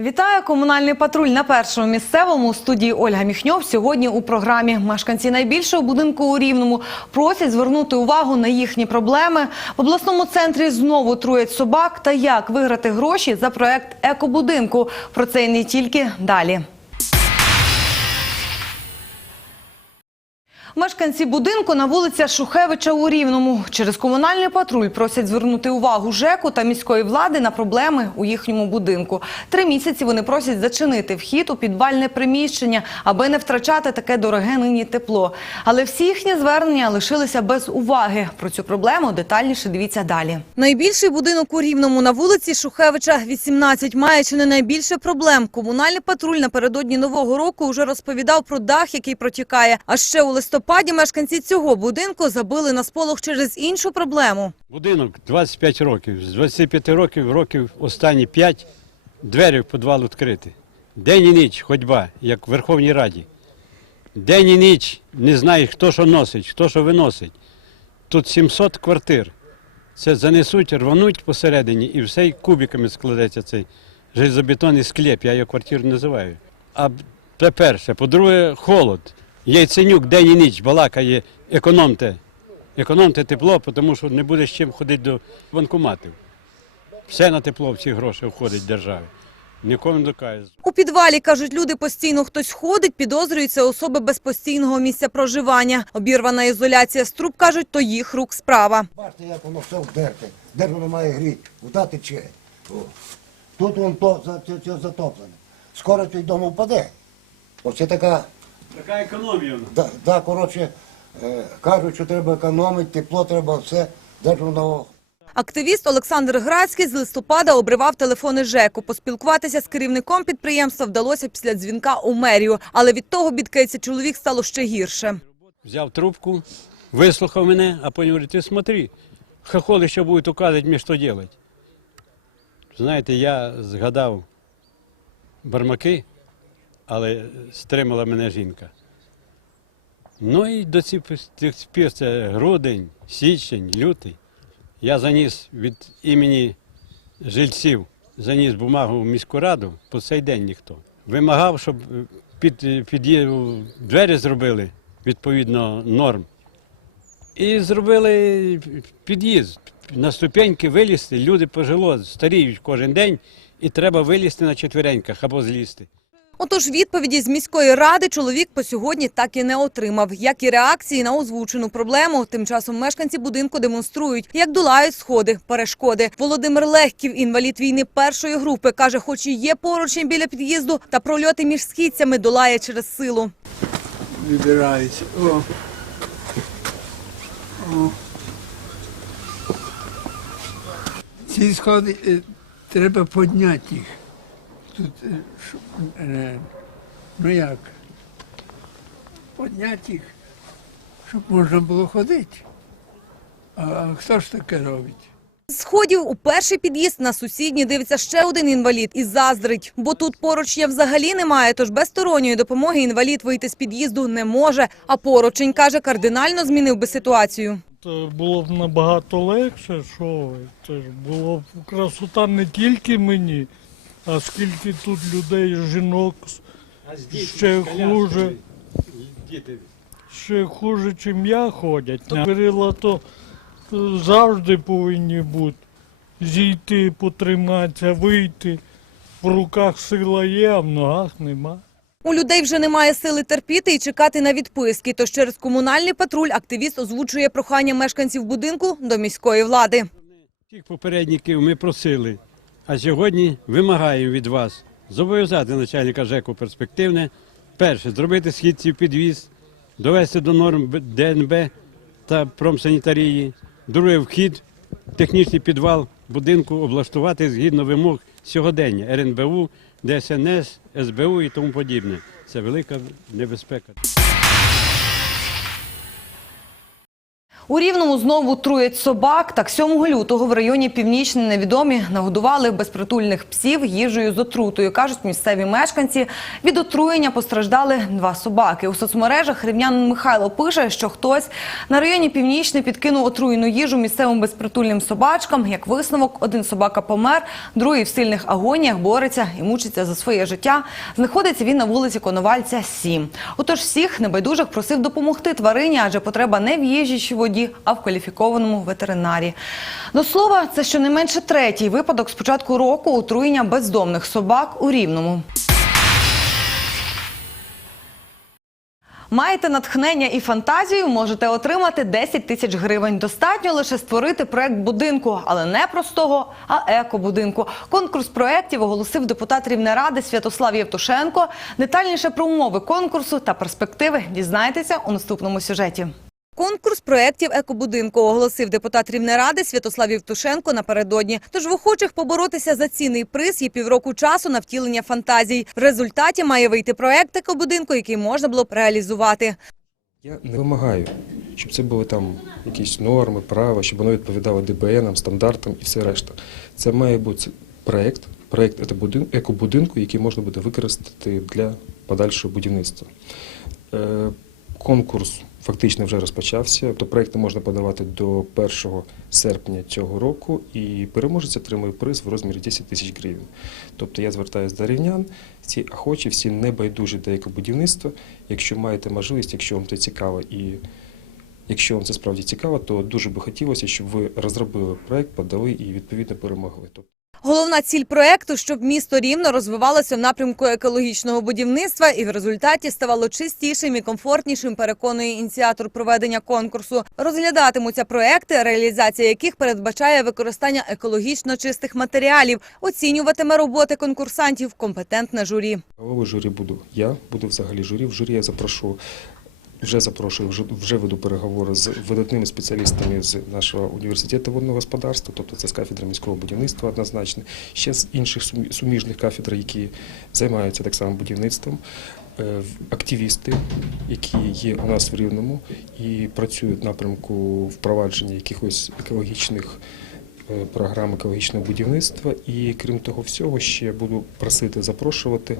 Вітаю комунальний патруль на першому місцевому у студії Ольга Міхньов. Сьогодні у програмі мешканці найбільшого будинку у Рівному просять звернути увагу на їхні проблеми. В обласному центрі знову труять собак та як виграти гроші за проект екобудинку. Про це і не тільки далі. Мешканці будинку на вулиця Шухевича у Рівному через комунальний патруль просять звернути увагу ЖЕКу та міської влади на проблеми у їхньому будинку. Три місяці вони просять зачинити вхід у підвальне приміщення, аби не втрачати таке дороге нині тепло. Але всі їхні звернення лишилися без уваги. Про цю проблему детальніше дивіться далі. Найбільший будинок у Рівному на вулиці Шухевича 18 має чи не найбільше проблем. Комунальний патруль напередодні нового року вже розповідав про дах, який протікає. А ще у листопаді мешканці цього будинку забили на сполох через іншу проблему. Будинок 25 років. З 25 років, років останні 5 двері в підвал відкриті. День і ніч ходьба, як в Верховній Раді. День і ніч не знаєш, хто що носить, хто що виносить. Тут 700 квартир. Це занесуть, рвануть посередині і все кубиками складеться цей железобетонний склеп, я його квартиру називаю. А це перше. По-друге, холод. Яйценюк день і ніч балакає, економте. Економте тепло, тому що не буде з чим ходити до банкоматів. Все на тепло, всі гроші входить державі. Нікому не докаже. У підвалі, кажуть люди, постійно хтось ходить, підозрюються особи без постійного місця проживання. Обірвана ізоляція з труб, кажуть, то їх рук справа. Бачите, як воно все вдерте. Де воно має гріти? Вода тече. О. Тут воно затоплене. Скоро цей дом впаде. Оце така, Така економія. да, да, коротше, е, кажуть, що треба економити, тепло треба все. Де ж воно Активіст Олександр Грацький з листопада обривав телефони ЖЕКу. Поспілкуватися з керівником підприємства вдалося після дзвінка у мерію. Але від того, бідкається чоловік, стало ще гірше. Взяв трубку, вислухав мене, а потім говорить, ти смотри, хохоли що будуть указувати мені, що робити. Знаєте, я згадав бармаки, але стримала мене жінка. Ну і до цих пір це грудень, січень, лютий. Я заніс від імені жильців, заніс бумагу в міську раду, по цей день ніхто. Вимагав, щоб під, під двері зробили відповідно норм. І зробили під'їзд. На ступеньки вилізти, люди пожило, старіють кожен день, і треба вилізти на четвереньках або злізти. Отож, відповіді з міської ради чоловік по сьогодні так і не отримав. Як і реакції на озвучену проблему. Тим часом мешканці будинку демонструють, як долають сходи, перешкоди. Володимир Легків, інвалід війни першої групи, каже, хоч і є поручень біля під'їзду, та прольоти між східцями долає через силу. вибирається. О. О. Ці сходи е, треба підняти їх. Тут, е, е, ну як? Підняти їх, щоб можна було ходити. А, хто ж таке робить? З Сходів у перший під'їзд на сусідній дивиться ще один інвалід і заздрить, бо тут поруч є взагалі немає, тож без сторонньої допомоги інвалід вийти з під'їзду не може. А поручень, каже, кардинально змінив би ситуацію. Це було б набагато легше, що ви. Це ж було б красота не тільки мені, а скільки тут людей, жінок, ще хуже, ще хуже, чим я ходять. Перила то е, завжди повинні бути. Зійти, потриматися, вийти. В руках сила є, а в ногах нема. У людей вже немає сили терпіти і чекати на відписки. Тож через комунальний патруль активіст озвучує прохання мешканців будинку до міської влади. Всіх попередників ми просили, а сьогодні вимагаємо від вас зобов'язати начальника ЖЕКу перспективне. Перше, зробити східців підвіз, довести до норм ДНБ та промсанітарії. Друге, вхід, технічний підвал будинку облаштувати згідно вимог сьогодення РНБУ, ДСНС, СБУ і тому подібне. Це велика небезпека. У Рівному знову труять собак. Так 7 лютого в районі Північне невідомі нагодували безпритульних псів їжею з отрутою. Кажуть місцеві мешканці. Від отруєння постраждали два собаки. У соцмережах рівнянин Михайло пише, що хтось на районі Північне підкинув отруєну їжу місцевим безпритульним собачкам. Як висновок, один собака помер, другий в сильних агоніях бореться і мучиться за своє життя. Знаходиться він на вулиці Коновальця, 7. Отож всіх небайдужих просив допомогти тварині, адже потреба не в їжі чи воді, а в кваліфікованому ветеринарі. До слова, це щонайменше третій випадок з початку року отруєння бездомних собак у Рівному. Маєте натхнення і фантазію, можете отримати 10 тисяч гривень. Достатньо лише створити проект будинку, але не простого, а екобудинку. Конкурс проєктів оголосив депутат Рівнеради Святослав Євтушенко. Детальніше про умови конкурсу та перспективи дізнаєтеся у наступному сюжеті. Конкурс проєктів екобудинку оголосив депутат Рівнеради Святослав Євтушенко напередодні. Тож в охочих поборотися за цінний приз є півроку часу на втілення фантазій. В результаті має вийти проєкт екобудинку, який можна було б реалізувати. Я не вимагаю, щоб це були там якісь норми, права, щоб воно відповідало ДБНам, стандартам і все решта. Це має бути проєкт, проєкт екобудин- екобудинку, який можна буде використати для подальшого будівництва. Конкурс фактично вже розпочався. До проєкту можна подавати до 1 серпня цього року, і переможець отримує приз в розмірі 10 тисяч гривень. Тобто я звертаюся до рівнян, всі охочі, всі небайдужі до екобудівництва. Якщо маєте можливість, якщо вам це цікаво і якщо вам це справді цікаво, то дуже би хотілося, щоб ви розробили проект, подали і відповідно перемогли. Головна ціль проекту, щоб місто рівно розвивалося в напрямку екологічного будівництва і в результаті ставало чистішим і комфортнішим. Переконує ініціатор проведення конкурсу. Розглядатимуться проекти, реалізація яких передбачає використання екологічно чистих матеріалів. Оцінюватиме роботи конкурсантів компетентне журі. Головою журі буду я, буду взагалі журі. В журі я запрошу, вже запрошую, вже, вже веду переговори з видатними спеціалістами з нашого університету водного господарства, тобто це з кафедри міського будівництва однозначно, ще з інших суміжних кафедр, які займаються так само будівництвом. Е, Активісти, які є у нас в Рівному і працюють в напрямку впровадження якихось екологічних е, програм екологічного будівництва. І крім того всього, ще буду просити запрошувати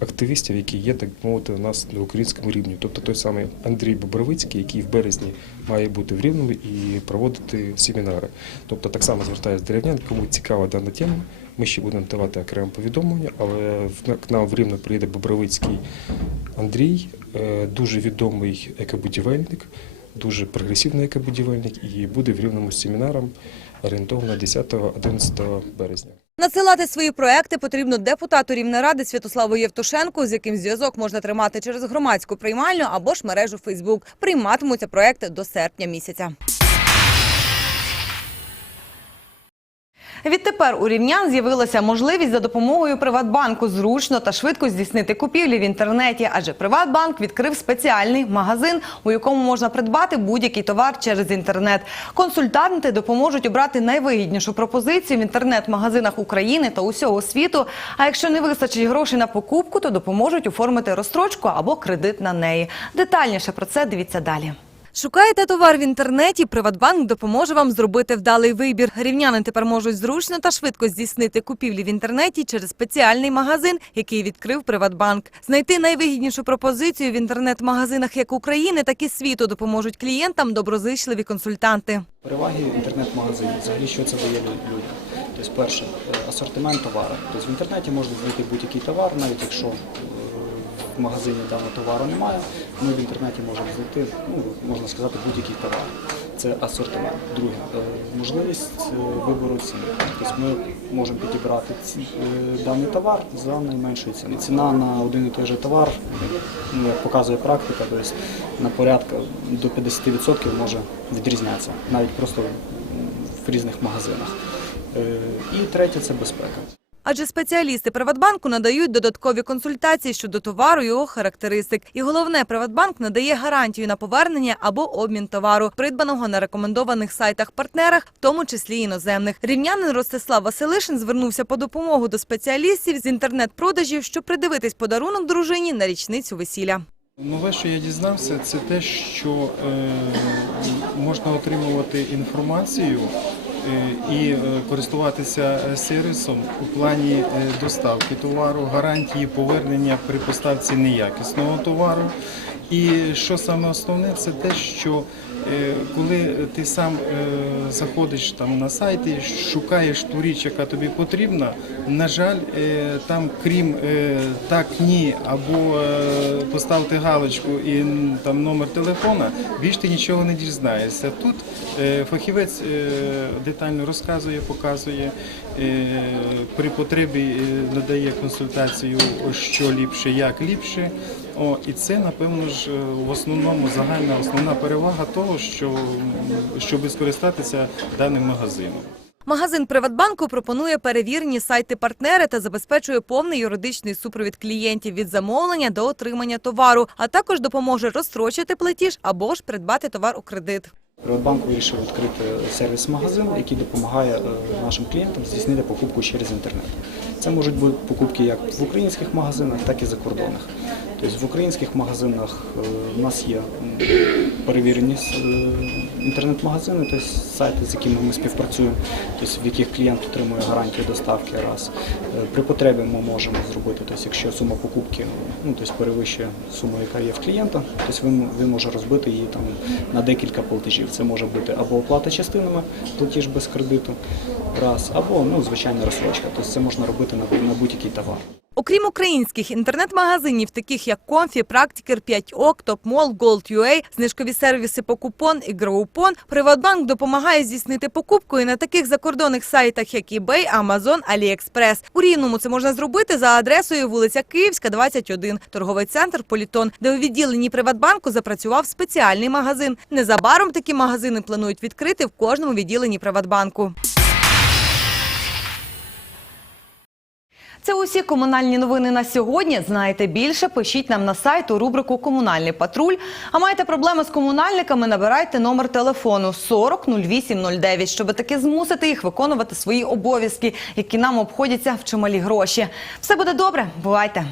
активістів, які є, так мовити, у нас на українському рівні. Тобто той самий Андрій Бобровицький, який в березні має бути в Рівному і проводити семінари. Тобто так само звертаюся до рівнян, кому цікава дана тема. Ми ще будемо давати окреме повідомлення, але к нам в Рівне приїде Бобровицький Андрій, е, дуже відомий екобудівельник, дуже прогресивний екобудівельник, і буде в Рівному з семінаром орієнтовно 10-11 березня. Надсилати свої проекти потрібно депутату Рівнеради Святославу Євтушенку, з яким зв'язок можна тримати через громадську приймальню або ж мережу Фейсбук. Прийматимуться проекти до серпня місяця. Відтепер у рівнян з'явилася можливість за допомогою Приватбанку зручно та швидко здійснити купівлі в інтернеті, адже Приватбанк відкрив спеціальний магазин, у якому можна придбати будь-який товар через інтернет. Консультанти допоможуть обрати найвигіднішу пропозицію в інтернет-магазинах України та усього світу. А якщо не вистачить грошей на покупку, то допоможуть оформити розстрочку або кредит на неї. Детальніше про це дивіться далі. Шукаєте товар в інтернеті? Приватбанк допоможе вам зробити вдалий вибір. Рівняни тепер можуть зручно та швидко здійснити купівлі в інтернеті через спеціальний магазин, який відкрив Приватбанк. Знайти найвигіднішу пропозицію в інтернет-магазинах як України, так і світу допоможуть клієнтам доброзичливі консультанти. Переваги інтернет-магазинів, взагалі, що це дає людям? Тобто, перше, е, асортимент товару. Тобто в інтернеті можна знайти будь-який товар, навіть якщо в магазині даного товару немає, ми в інтернеті можемо знайти, ну, можна сказати, будь-який товар. Це асортимент. Друге, е, можливість е, вибору ціни. Тобто ми можемо підібрати ці, е, даний товар за найменшою ціною. Ціна на один і той же товар, ну, як показує практика, тобто на порядка до 50% може відрізнятися, навіть просто в різних магазинах. І третє це безпека. Адже спеціалісти Приватбанку надають додаткові консультації щодо товару, його характеристик. І головне, Приватбанк надає гарантію на повернення або обмін товару, придбаного на рекомендованих сайтах-партнерах, в тому числі іноземних. Рівнянин Ростислав Василишин звернувся по допомогу до спеціалістів з інтернет-продажів, щоб придивитись подарунок дружині на річницю весілля. Нове, що я дізнався, це те, що е, можна отримувати інформацію і е, користуватися е, сервісом у плані е, доставки товару, гарантії повернення при поставці неякісного товару. І що саме основне, це те, що е, коли ти сам е, заходиш там на сайт і шукаєш ту річ, яка тобі потрібна, на жаль, е, там крім е, так, ні, або е, поставити галочку і там номер телефона, більш ти нічого не дізнаєшся. Тут е, фахівець е, детально розказує, показує, е, при потребі е, надає консультацію, що ліпше, як ліпше. О, і це, напевно ж, е, в основному загальна основна перевага того, що щоб скористатися даним магазином. Магазин Приватбанку пропонує перевірені сайти-партнери та забезпечує повний юридичний супровід клієнтів від замовлення до отримання товару, а також допоможе розстрочити платіж або ж придбати товар у кредит. Приватбанк вирішив відкрити сервіс-магазин, який допомагає е, нашим клієнтам здійснити покупку через інтернет. Це можуть бути покупки як в українських магазинах, так і закордонних. Тобто в українських магазинах е, в нас є перевірені е, інтернет-магазини, тобто сайти, з якими ми співпрацюємо, тобто в яких клієнт отримує гарантію доставки раз. Е, При потребі ми можемо зробити, тобто якщо сума покупки ну, тобто перевищує суму, яка є в клієнта, тобто він, він може розбити її там на декілька платежів. Це може бути або оплата частинами, платіж без кредиту, раз, або ну, звичайна розсрочка. Тобто це можна робити на, на будь-який товар. Окрім українських інтернет-магазинів, таких як Комфі, Практикер, 5ок, Топмол, Gold.ua, знижкові сервіси Покупон і Гроупон, Приватбанк допомагає здійснити покупку і на таких закордонних сайтах, як eBay, Amazon, AliExpress. У Рівному це можна зробити за адресою вулиця Київська, 21, торговий центр Політон, де у відділенні Приватбанку запрацював спеціальний магазин. Незабаром такі магазини планують відкрити в кожному відділенні Приватбанку. Це усі комунальні новини на сьогодні. Знаєте більше? Пишіть нам на сайт у рубрику Комунальний патруль. А маєте проблеми з комунальниками? Набирайте номер телефону 40 0809, щоб таки змусити їх виконувати свої обов'язки, які нам обходяться в чималі гроші. Все буде добре. Бувайте.